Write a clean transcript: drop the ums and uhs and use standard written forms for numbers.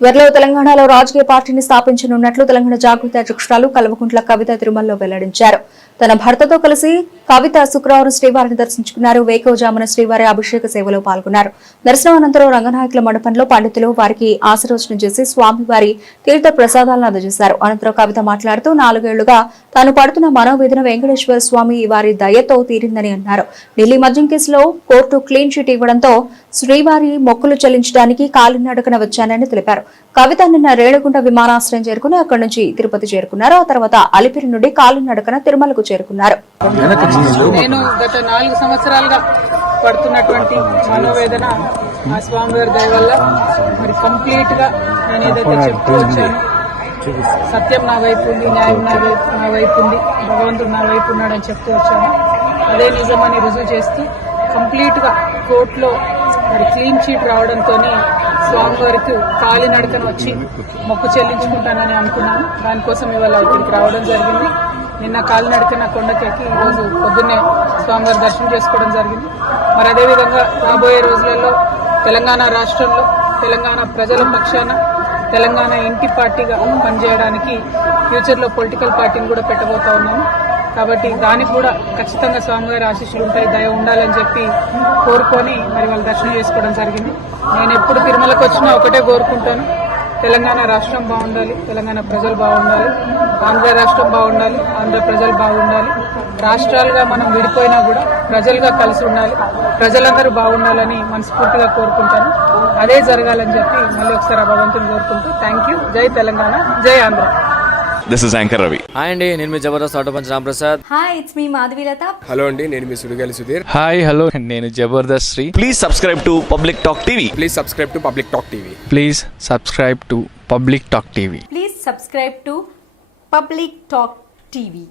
త్వరలో తెలంగాణలో రాజకీయ పార్టీని స్థాపించనున్నట్లు తెలంగాణ జాగృతి అధ్యక్షురాలు కల్వకుంట్ల కవిత తిరుమలలో వెల్లడించారు. తన భర్తతో కలిసి కవిత శుక్రవారం శ్రీవారిని దర్శించుకున్నారు. వేకువజామున శ్రీవారి అభిషేక సేవలో పాల్గొన్నారు. దర్శనం అనంతరం రంగనాయకుల మండపంలో పండితులు వారికి ఆశీర్వచనం చేసి స్వామివారి తీర్థ ప్రసాదాలను అందజేశారు. అనంతరం కవిత మాట్లాడుతూ 4 ఏళ్లుగా తాను పడుతున్న మనోవేదన వెంకటేశ్వర స్వామి వారి దయతో తీరిందని అన్నారు. ఢిల్లీ మద్యం కేసులో కోర్టు క్లీన్ చిట్ ఇవ్వడంతో శ్రీవారి మొక్కులు చెల్లించడానికి కాలినడకన వచ్చానని తెలిపారు. కవిత నిన్న రేణుగుంట విమానాశ్రయం చేరుకుని అక్కడి నుంచి తిరుపతి చేరుకున్నారు. ఆ తర్వాత అలిపిరి నుండి కాలినడకన తిరుమలకు చేరుకున్నారు. నేను గత 4 సంవత్సరాలుగా పడుతున్నటువంటి మనోవేదన ఆ స్వామివారి దయ వల్ల మరి కంప్లీట్ గా నేను ఏదైతే చెప్తూ వచ్చాను, సత్యం నా వైపు ఉంది, న్యాయం నా వైపు ఉంది, భగవంతుడు నా వైపు ఉన్నాడని చెప్తూ వచ్చాను. అదే నిజమని రుజువు చేస్తూ కంప్లీట్ గా కోర్టులో మరి క్లీన్ చీట్ రావడంతో స్వామివారికి కాలినడకన వచ్చి మొక్కు చెల్లించుకుంటానని అనుకున్నాను. దానికోసం ఇవాళ ఇక్కడికి రావడం జరిగింది. నిన్న కాలినడకన కొండకెక్కి ఈరోజు పొద్దున్నే స్వామివారి దర్శనం చేసుకోవడం జరిగింది. మరి అదేవిధంగా రాబోయే రోజులలో తెలంగాణ రాష్ట్రంలో తెలంగాణ ప్రజల పక్షాన తెలంగాణ ఇంటి పార్టీగా పనిచేయడానికి ఫ్యూచర్లో పొలిటికల్ పార్టీని కూడా పెట్టబోతా ఉన్నాము. కాబట్టి దానికి కూడా ఖచ్చితంగా స్వామివారి ఆశీస్సులు ఉంటాయి, దయ ఉండాలని చెప్పి కోరుకొని మరి వాళ్ళు దర్శనం చేసుకోవడం జరిగింది. నేను ఎప్పుడు తిరుమలకు వచ్చినా ఒకటే కోరుకుంటాను, తెలంగాణ రాష్ట్రం బాగుండాలి, తెలంగాణ ప్రజలు బాగుండాలి, ఆంధ్ర రాష్ట్రం బాగుండాలి, ఆంధ్ర ప్రజలు బాగుండాలి. రాష్ట్రాలుగా మనం విడిపోయినా కూడా ప్రజలుగా కలిసి ఉండాలి, ప్రజలందరూ బాగుండాలని మనస్ఫూర్తిగా కోరుకుంటాను. అదే జరగాలని చెప్పి మళ్ళీ ఒకసారి భగవంతుని కోరుకుంటూ థ్యాంక్ యూ. జై తెలంగాణ, జై Andhra. This is Anchor Ravi. Hi అండి, నేను మీ Jabardasth auto punch Ram Prasad. Hi, it's me Madhavilatha. Hello అండి, నేను మీ సుడిగాలి సుధీర్. హాయ్ హలో, నేను Jabardasth Sri. Please subscribe to Public Talk TV. Please subscribe to Public Talk TV. Please subscribe to Public Talk TV. Please subscribe to Public Talk TV.